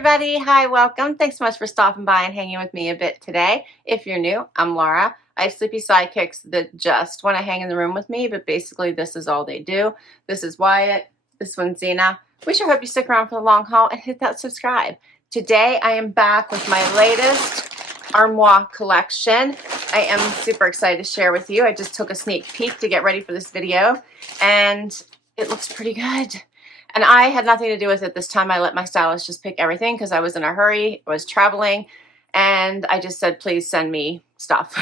everybody. Hi, welcome. Thanks so much for stopping by and hanging with me a bit today. If you're new, I'm Laura. I have sleepy sidekicks that just want to hang in the room with me, but basically this is all they do. This is Wyatt. This one's Zena. We sure hope you stick around for the long haul and hit that subscribe. Today I am back with my latest Armoire collection. I am super excited to share with you. I just took a sneak peek to get ready for this video and it looks pretty good. And I had nothing to do with it this time. I let my stylist just pick everything because I was in a hurry, I was traveling, and I just said, please send me stuff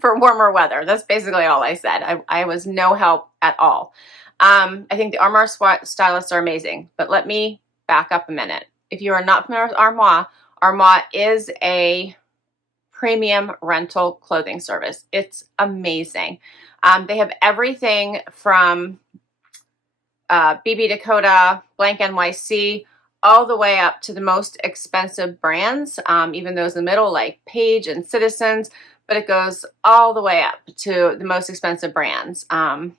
for warmer weather. That's basically all I said. I was no help at all. I think the Armoire stylists are amazing, but let me back up a minute. If you are not familiar with Armoire, Armoire is a premium rental clothing service. It's amazing. They have everything from BB Dakota, BlankNYC, all the way up to the most expensive brands, even those in the middle like Page and Citizens, but it goes all the way up to the most expensive brands. Diane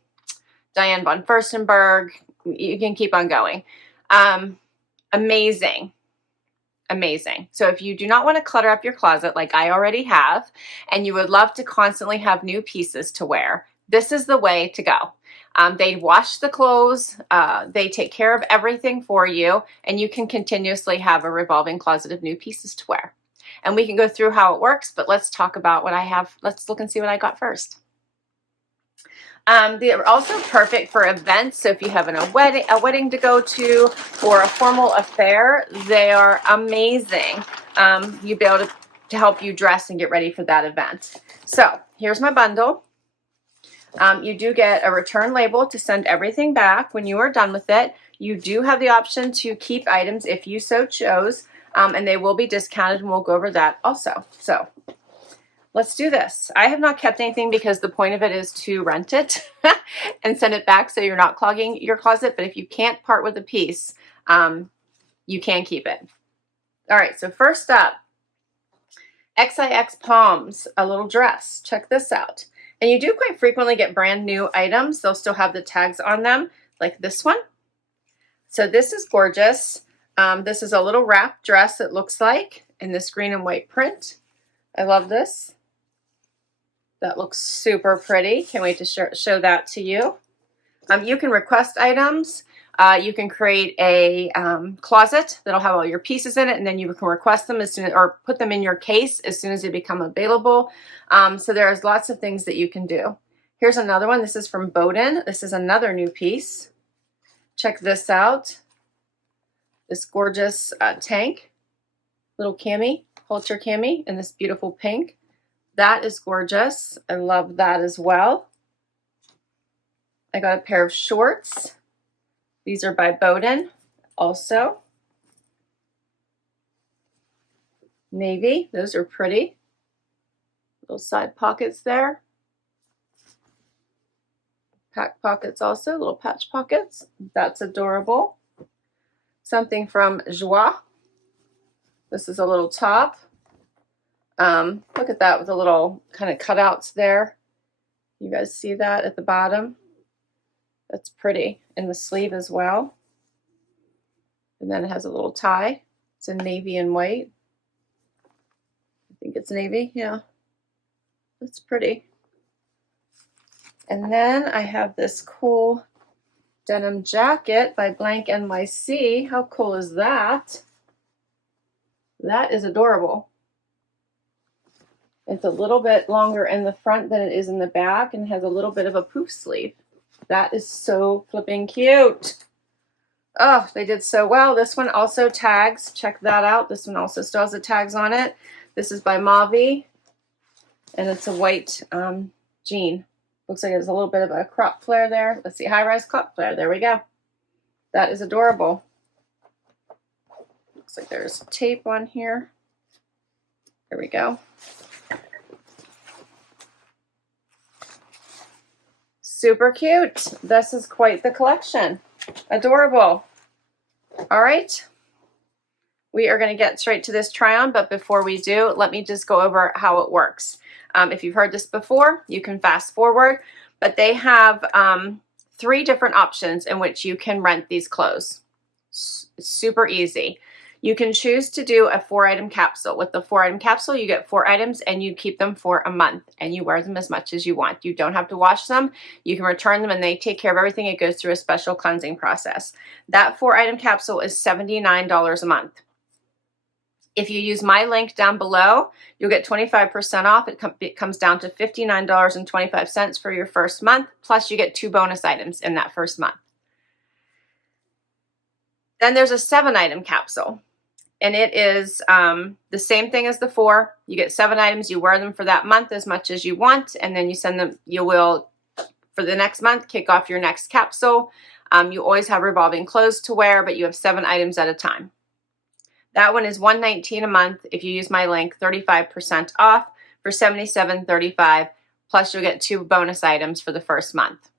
von Furstenberg, you can keep on going. Amazing. Amazing. So if you do not want to clutter up your closet like I already have, and you would love to constantly have new pieces to wear, this is the way to go. They wash the clothes, they take care of everything for you, and you can continuously have a revolving closet of new pieces to wear. And we can go through how it works, but let's talk about what I have. Let's look and see what I got first. They're also perfect for events. So if you have a wedding to go to or a formal affair, they are amazing. You'll be able to help you dress and get ready for that event. So here's my bundle. You do get a return label to send everything back when you are done with it. You do have the option to keep items if you so chose, and they will be discounted, and we'll go over that also. So let's do this. I have not kept anything because the point of it is to rent it and send it back so you're not clogging your closet, but if you can't part with a piece, you can keep it. All right, so first up, XIX Palms, a little dress. Check this out. And you do quite frequently get brand new items. They'll still have the tags on them, like this one. So this is gorgeous. This is a little wrap dress, it looks like, in this green and white print. I love this. That looks super pretty. Can't wait to show that to you. You can request items. You can create a closet that'll have all your pieces in it, and then you can request them as soon as, or put them in your case as soon as they become available. So there's lots of things that you can do. Here's another one. This is from Boden. This is another new piece. Check this out. This gorgeous tank, little cami, halter cami in this beautiful pink. That is gorgeous. I love that as well. I got a pair of shorts. These are by Boden also. Navy, those are pretty. Little side pockets there. Pack pockets also, little patch pockets. That's adorable. Something from Joie. This is a little top. Look at that with the little kind of cutouts there. You guys see that at the bottom? That's pretty. In the sleeve as well. And then it has a little tie. It's in navy and white. I think it's navy, yeah. That's pretty. And then I have this cool denim jacket by BlankNYC. How cool is that? That is adorable. It's a little bit longer in the front than it is in the back and has a little bit of a poof sleeve. That is so flipping cute. Oh, they did so well. This one also tags. Check that out. This one also still has the tags on it. This is by Mavi, and it's a white jean. Looks like there's a little bit of a crop flare there. Let's see, high-rise crop flare. There we go. That is adorable. Looks like there's tape on here. There we go. Super cute. This is quite the collection. Adorable. All right. We are going to get straight to this try on, but before we do, let me just go over how it works. If you've heard this before, you can fast forward, but they have 3 different options in which you can rent these clothes. It's super easy. You can choose to do a 4-item capsule. With the 4-item capsule, you get 4 items and you keep them for a month and you wear them as much as you want. You don't have to wash them. You can return them and they take care of everything. It goes through a special cleansing process. That 4-item capsule is $79 a month. If you use my link down below, you'll get 25% off. It comes down to $59.25 for your first month, plus you get 2 bonus items in that first month. Then there's a 7-item capsule. And it is the same thing as the 4. You get 7 items. You wear them for that month as much as you want. And then you send them, you will, for the next month, kick off your next capsule. You always have revolving clothes to wear, but you have 7 items at a time. That one is $119 a month. If you use my link, 35% off for $77.35. Plus you'll get 2 bonus items for the first month.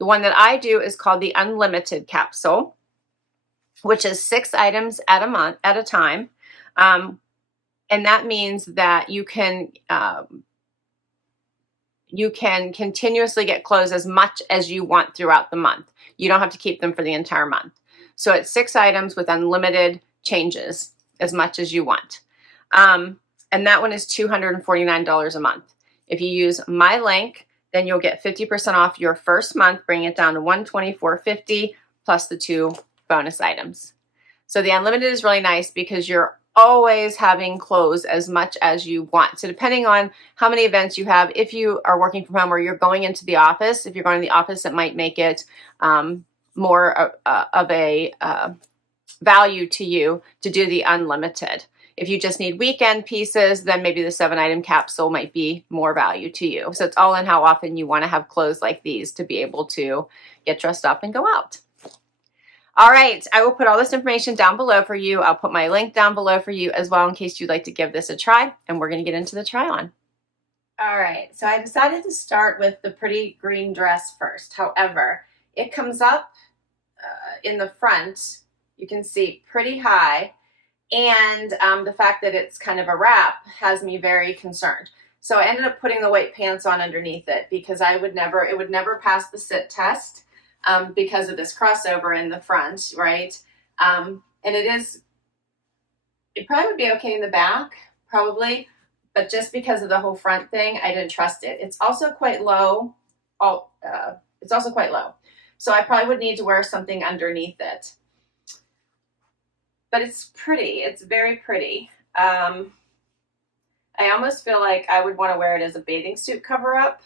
The one that I do is called the Unlimited capsule, which is 6 items at a time. And that means that you can continuously get clothes as much as you want throughout the month. You don't have to keep them for the entire month. So it's 6 items with unlimited changes as much as you want. And that one is $249 a month. If you use my link, then you'll get 50% off your first month, bringing it down to $124.50 plus the 2 bonus items. So the unlimited is really nice because you're always having clothes as much as you want. So depending on how many events you have, if you are working from home or you're going into the office, if you're going to the office, it might make it more of a value to you to do the unlimited. If you just need weekend pieces, then maybe the 7-item capsule might be more value to you. So it's all in how often you want to have clothes like these to be able to get dressed up and go out. All right, I will put all this information down below for you. I'll put my link down below for you as well in case you'd like to give this a try, and we're going to get into the try on. All right, so I decided to start with the pretty green dress first. However, it comes up in the front, you can see pretty high, and the fact that it's kind of a wrap has me very concerned. So I ended up putting the white pants on underneath it because it would never pass the sit test. Because of this crossover in the front, right? And it probably would be okay in the back, probably, but just because of the whole front thing, I didn't trust it. It's also quite low. It's also quite low. So I probably would need to wear something underneath it. But it's pretty. It's very pretty. I almost feel like I would want to wear it as a bathing suit cover-up.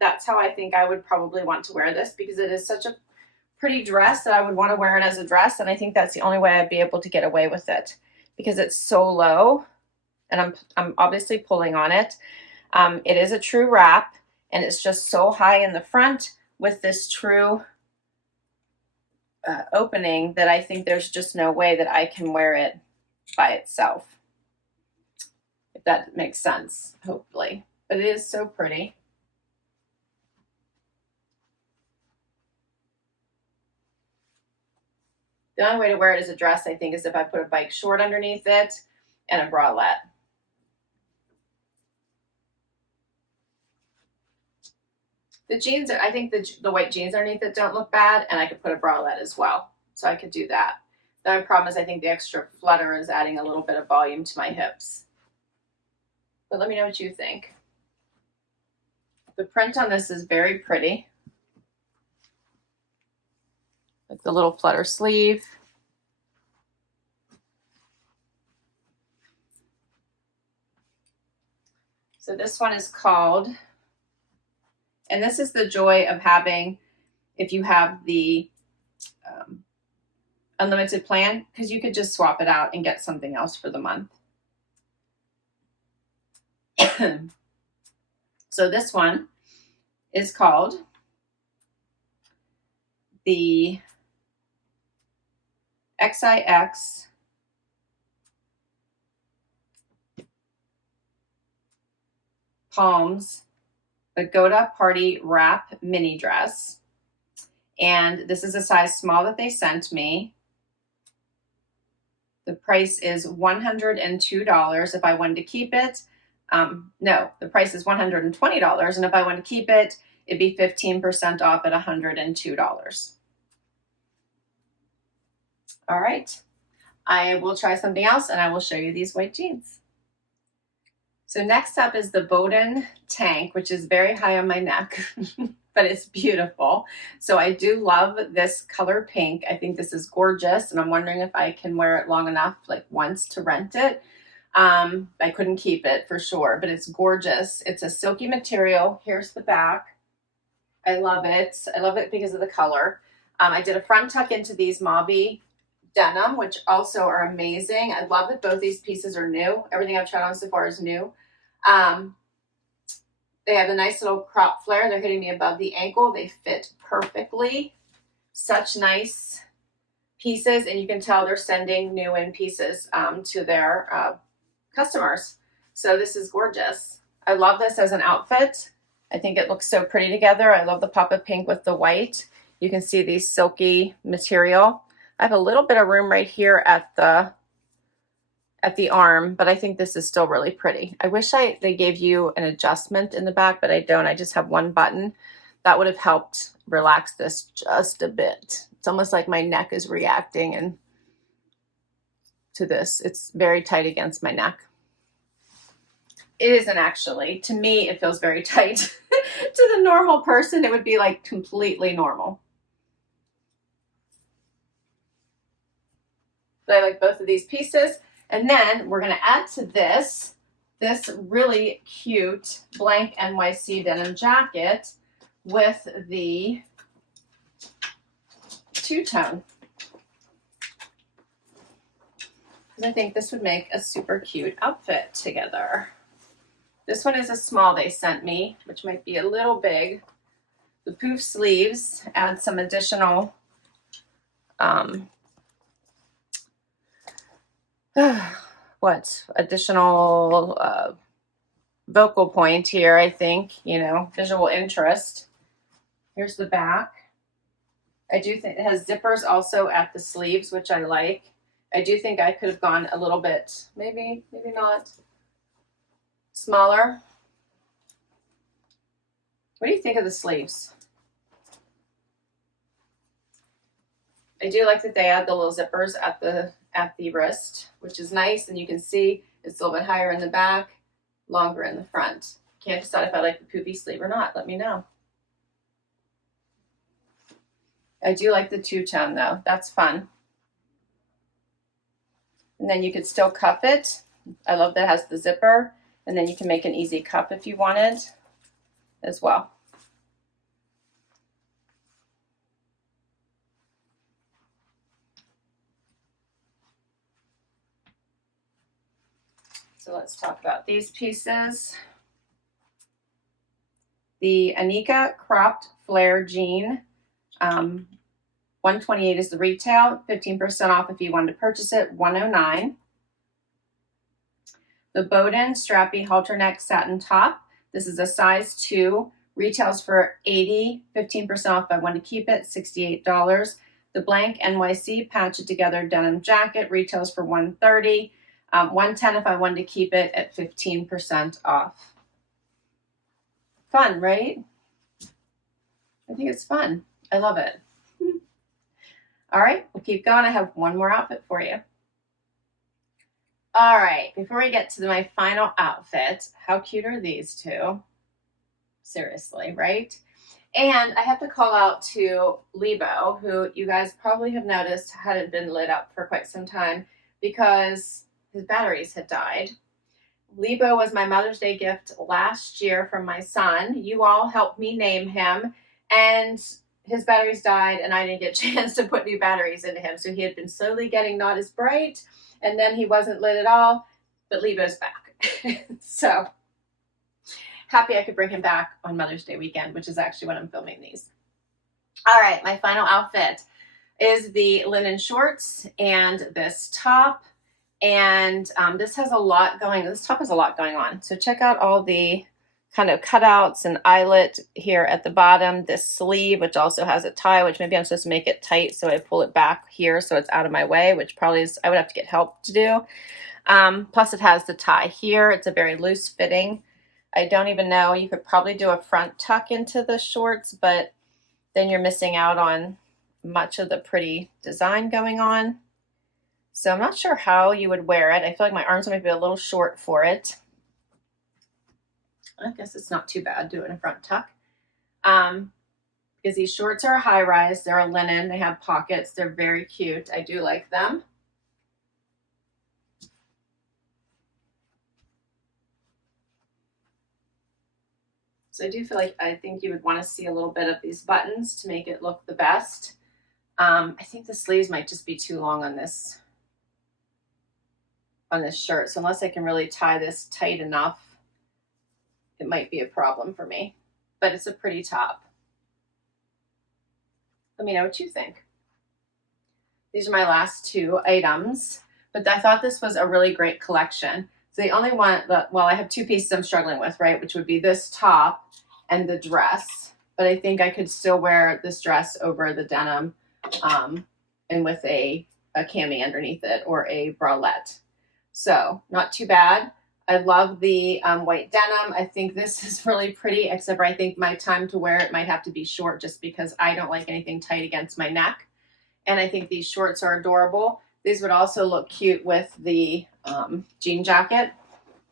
That's how I think I would probably want to wear this because it is such a pretty dress that I would want to wear it as a dress. And I think that's the only way I'd be able to get away with it because it's so low and I'm obviously pulling on it. It is a true wrap and it's just so high in the front with this true opening that I think there's just no way that I can wear it by itself. If that makes sense, hopefully. But it is so pretty. The only way to wear it as a dress, I think, is if I put a bike short underneath it and a bralette. The jeans, I think the white jeans underneath it don't look bad, and I could put a bralette as well. So I could do that. The only problem is I think the extra flutter is adding a little bit of volume to my hips. But let me know what you think. The print on this is very pretty. Like the little flutter sleeve. So this one is called, and this is the joy of having, if you have the unlimited plan, because you could just swap it out and get something else for the month. So this one is called the XIX Palms Bogota Party Wrap Mini Dress. And this is a size small that they sent me. The price is $102 if I wanted to keep it. No, the price is $120. And if I want to keep it, it'd be 15% off at $102. All right. I will try something else and I will show you these white jeans. So next up is the Boden tank, which is very high on my neck, but it's beautiful. So I do love this color pink. I think this is gorgeous, and I'm wondering if I can wear it long enough, like once, to rent it. I couldn't keep it for sure, but it's gorgeous. It's a silky material. Here's the back. I love it. I love it because of the color. I did a front tuck into these Mavi denim, which also are amazing. I love that both these pieces are new. Everything I've tried on so far is new. They have a nice little crop flare. They're hitting me above the ankle. They fit perfectly. Such nice pieces, and you can tell they're sending new in pieces to their customers. So this is gorgeous. I love this as an outfit. I think it looks so pretty together. I love the pop of pink with the white. You can see the silky material. I have a little bit of room right here at the arm, but I think this is still really pretty. I wish they gave you an adjustment in the back, but I don't. I just have one button. That would have helped relax this just a bit. It's almost like my neck is reacting and to this. It's very tight against my neck. It isn't actually. To me, it feels very tight. To the normal person, it would be like completely normal. But I like both of these pieces. And then we're going to add to this really cute BlankNYC denim jacket with the two-tone. Because I think this would make a super cute outfit together. This one is a small they sent me, which might be a little big. The poof sleeves add some additional additional vocal point here, I think, visual interest. Here's the back. I do think it has zippers also at the sleeves, which I like. I do think I could have gone a little bit, maybe not, smaller. What do you think of the sleeves? I do like that they add the little zippers at the wrist, which is nice, and you can see it's a little bit higher in the back, longer in the front. Can't decide if I like the poofy sleeve or not. Let me know. I do like the two-tone though. That's fun. And then you could still cuff it. I love that it has the zipper, and then you can make an easy cuff if you wanted as well. So let's talk about these pieces. The Anika cropped flare jean, $128 is the retail, 15% off if you wanted to purchase it, $109. The Boden strappy halterneck satin top. This is a size 2, retails for $80, 15% off if I wanted to keep it, $68. The BlankNYC patch it together denim jacket retails for $130. $110 if I wanted to keep it at 15% off. Fun, right? I think it's fun. I love it. All right, we'll keep going. I have one more outfit for you. All right, before we get to my final outfit, how cute are these two? Seriously, right? And I have to call out to Lebo, who you guys probably have noticed hadn't been lit up for quite some time because his batteries had died. Lebo was my Mother's Day gift last year from my son. You all helped me name him, and his batteries died, and I didn't get a chance to put new batteries into him. So he had been slowly getting not as bright, and then he wasn't lit at all, but Lebo's back. So happy I could bring him back on Mother's Day weekend, which is actually when I'm filming these. All right, my final outfit is the linen shorts and this top. And this has a lot going, this top has a lot going on. So check out all the kind of cutouts and eyelet here at the bottom. This sleeve, which also has a tie, which maybe I'm supposed to make it tight, so I pull it back here so it's out of my way, which probably is, I would have to get help to do. Plus it has the tie here. It's a very loose fitting. I don't even know, you could probably do a front tuck into the shorts, but then you're missing out on much of the pretty design going on. So I'm not sure how you would wear it. I feel like my arms might be a little short for it. I guess it's not too bad. Do it in a front tuck. Because these shorts are a high rise. They're a linen. They have pockets. They're very cute. I do like them. So I do feel like I think you would want to see a little bit of these buttons to make it look the best. I think the sleeves might just be too long on this shirt. So unless I can really tie this tight enough, it might be a problem for me. But it's a pretty top. Let me know what you think. These are my last two items, but I thought this was a really great collection. So the only one that, well, I have two pieces I'm struggling with, right? Which would be this top and the dress. But I think I could still wear this dress over the denim and with a cami underneath it or a bralette. So not too bad. I love the white denim. I think this is really pretty, except for I think my time to wear it might have to be short just because I don't like anything tight against my neck. And I think these shorts are adorable. These would also look cute with the jean jacket.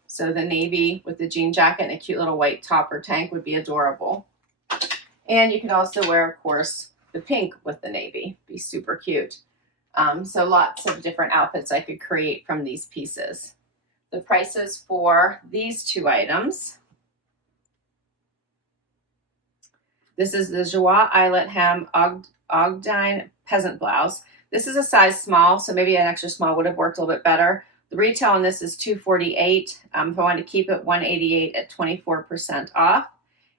So the navy with the jean jacket and a cute little white top or tank would be adorable. And you can also wear, of course, the pink with the navy. Be super cute. So lots of different outfits I could create from these pieces. The prices for these two items. This is the Joie Eyelet Hem Ogdine Peasant Blouse. This is a size small, so maybe an extra small would have worked a little bit better. The retail on this is $248. If I wanted to keep it, $188 at 24% off.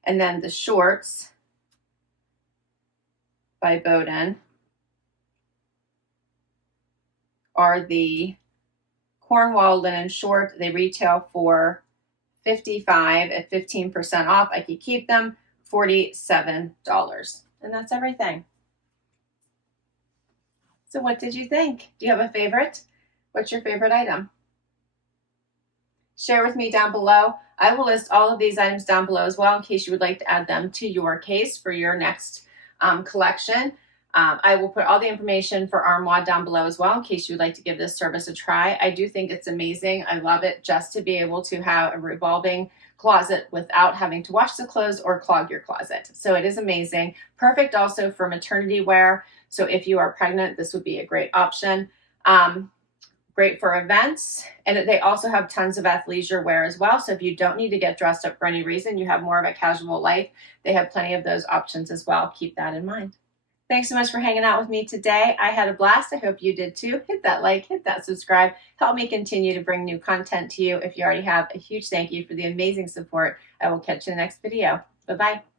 And then the shorts by Boden are the Cornwell linen short. They retail for $55 at 15% off. I could keep them $47. And that's everything. So what did you think? Do you have a favorite? What's your favorite item? Share with me down below. I will list all of these items down below as well in case you would like to add them to your case for your next collection. I will put all the information for Armoire down below as well in case you would like to give this service a try. I do think it's amazing. I love it just to be able to have a revolving closet without having to wash the clothes or clog your closet. So it is amazing. Perfect also for maternity wear. So if you are pregnant, this would be a great option. Great for events. And they also have tons of athleisure wear as well. So if you don't need to get dressed up for any reason, you have more of a casual life, they have plenty of those options as well. Keep that in mind. Thanks so much for hanging out with me today. I had a blast. I hope you did too. Hit that like, hit that subscribe. Help me continue to bring new content to you. If you already have, a huge thank you for the amazing support. I will catch you in the next video. Bye-bye.